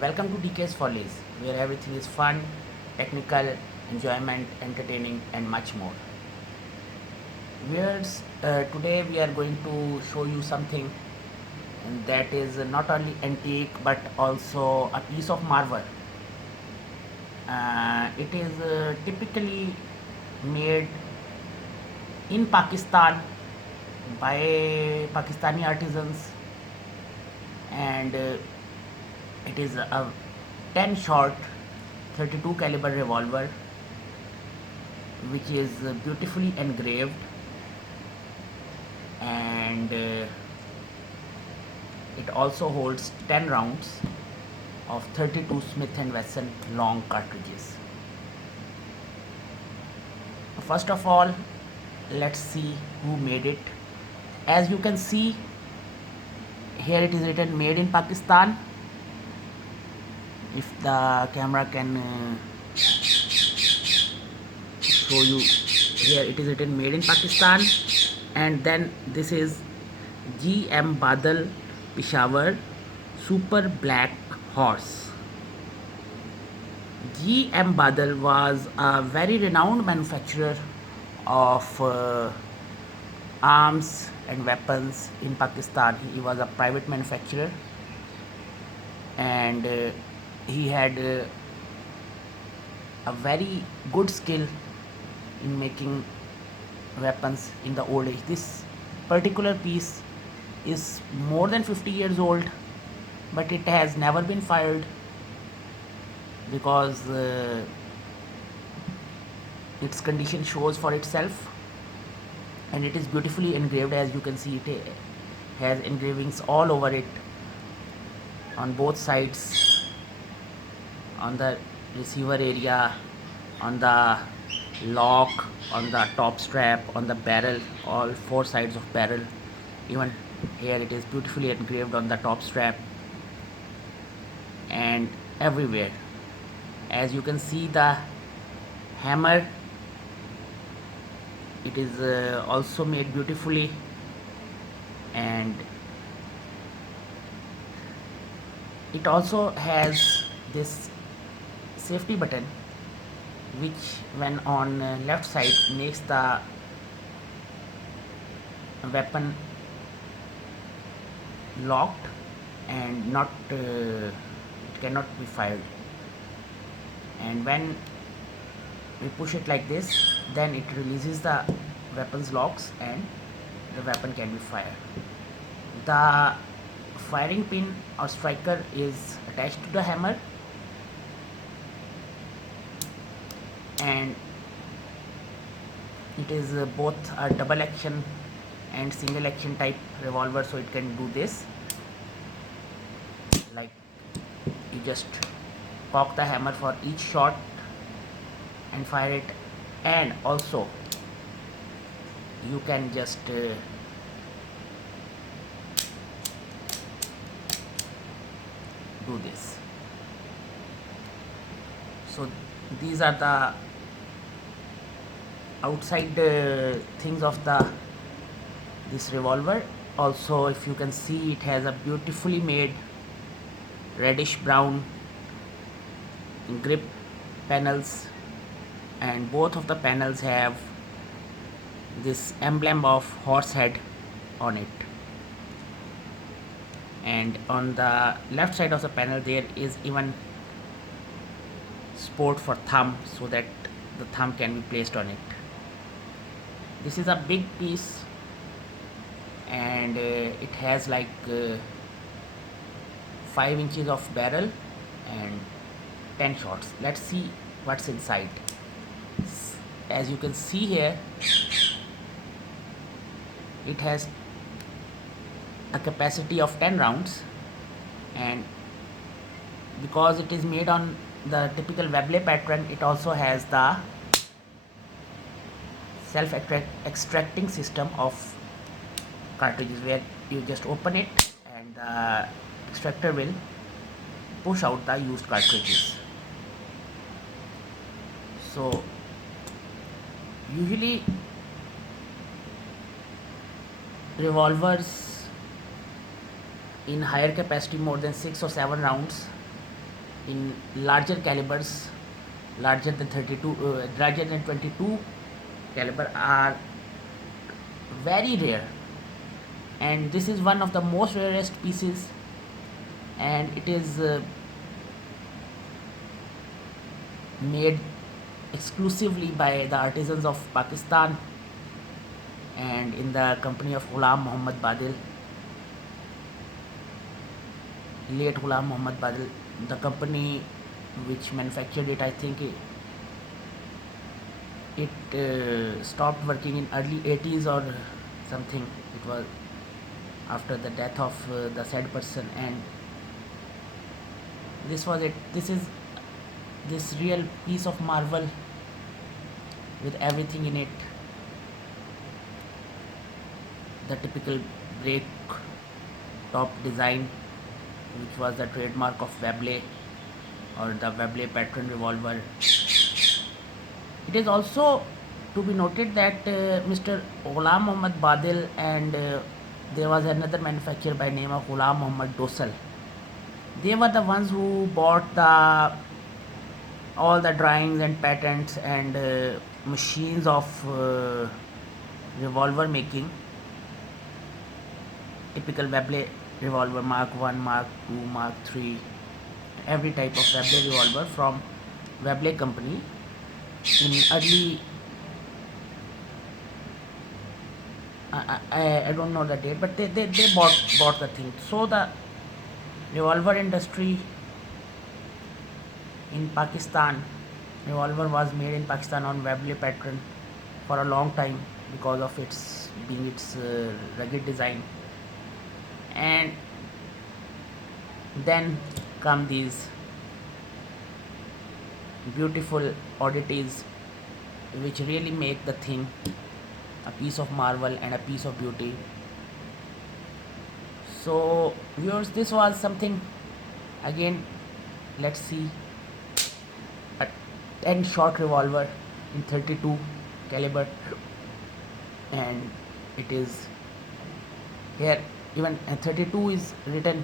Welcome to DK's Follies, where everything is fun, technical, enjoyment, entertaining, and much more. Viewers, today we are going to show you something that is not only antique but also a piece of marvel. It is typically made in Pakistan by Pakistani artisans, and it is a 10 shot 32 caliber revolver which is beautifully engraved, and it also holds 10 rounds of 32 Smith & Wesson long cartridges. First of all, let's see who made it. As you can see, here it is written made in Pakistan. If the camera can show you, here it is written made in Pakistan, and then this is GM Badal Peshawar Super Black Horse. GM Badal was a very renowned manufacturer of arms and weapons in Pakistan. He was a private manufacturer, and he had a very good skill in making weapons in the old age. This particular piece is more than 50 years old, but it has never been fired because its condition shows for itself, and it is beautifully engraved. As you can see, it has engravings all over it on both sides, on the receiver area, on the lock, on the top strap, on the barrel, all four sides of barrel. Even here it is beautifully engraved on the top strap and everywhere. As you can see, the hammer, it is also made beautifully, and it also has this safety button which when on left side makes the weapon locked and not it cannot be fired, and when we push it like this, then it releases the weapons locks and the weapon can be fired. The firing pin or striker is attached to the hammer, and it is both a double action and single action type revolver, so it can do this. Like, you just cock the hammer for each shot and fire it, and also you can just do this. So these are the outside things of this revolver. Also, if you can see, it has a beautifully made reddish brown grip panels, and both of the panels have this emblem of horse head on it, and on the left side of the panel there is even sport for thumb, so that the thumb can be placed on it. This is a big piece, and it has like 5 inches of barrel and 10 shots. Let's see what's inside. As you can see here, it has a capacity of 10 rounds, and because it is made on the typical Webley pattern, it also has the self-extracting system of cartridges, where you just open it and the extractor will push out the used cartridges. So usually revolvers in higher capacity, more than 6 or 7 rounds, in larger calibers, larger than 22 caliber are very rare, and this is one of the most rarest pieces, and it is made exclusively by the artisans of Pakistan and in the company of Ghulam Muhammad Badil, late Ghulam Muhammad Badil. The company which manufactured it, I think it stopped working in early 80s or something. It was after the death of the said person, and this was it. This is this real piece of marvel with everything in it. The typical break top design, which was the trademark of Webley or the Webley pattern revolver. It is also to be noted that Mr. Ghulam Muhammad Badil and there was another manufacturer by name of Ghulam Muhammad Dosal. They were the ones who bought the all the drawings and patents and machines of revolver making, typical Webley revolver Mark 1, Mark 2, Mark 3, every type of Webley revolver from Webley company in early I don't know the date, but they bought the thing. So the revolver industry in Pakistan, revolver was made in Pakistan on Webley pattern for a long time because of its being its rugged design, and then come these beautiful oddities which really make the thing a piece of marvel and a piece of beauty. So viewers, this was something. Again, let's see a 10 shot revolver in 32 caliber, and it is here even 32 is written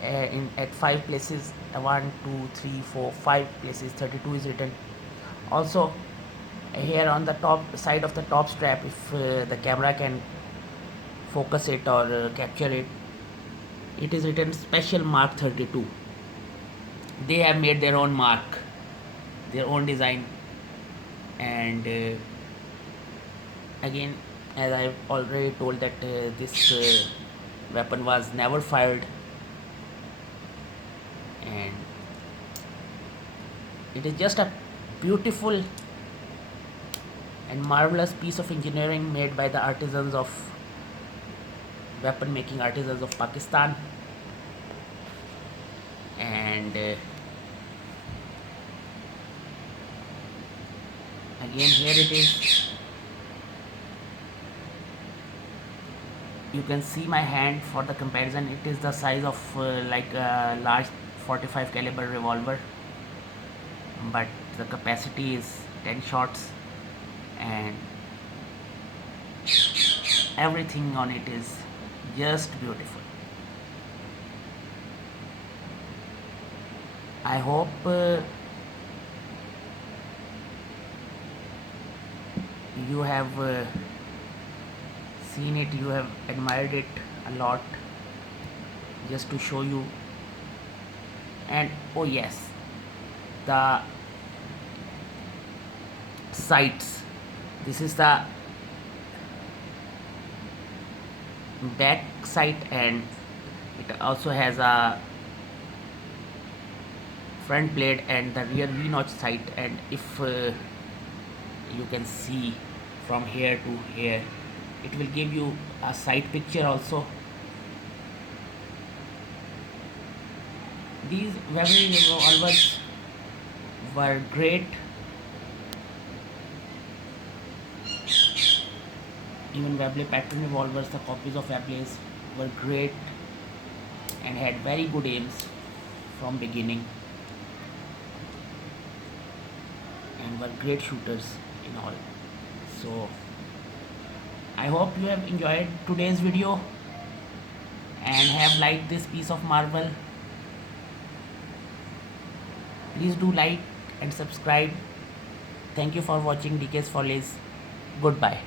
in at 5 places, 1 2 3 4 5 places 32 is written. Also here on the top side of the top strap, if the camera can focus it or capture it, it is written special mark 32. They have made their own mark, their own design, and again, as I've already told that this weapon was never fired, and it is just a beautiful and marvelous piece of engineering made by the artisans of weapon making artisans of Pakistan. And again, here it is. You can see my hand for the comparison. It is the size of like a large 45 caliber revolver, but the capacity is 10 shots, and everything on it is just beautiful. I hope you have seen it, you have admired it a lot, just to show you. And oh yes, the sights. This is the back sight, and it also has a front blade and the rear V-notch sight. And if you can see from here to here, it will give you a sight picture also. These Webley revolvers were great. Even Webley pattern revolvers, the copies of Webleys, were great and had very good aims from beginning, and were great shooters in all. So I hope you have enjoyed today's video and have liked this piece of marvel. Please do like and subscribe. Thank you for watching DK's Follies. Goodbye.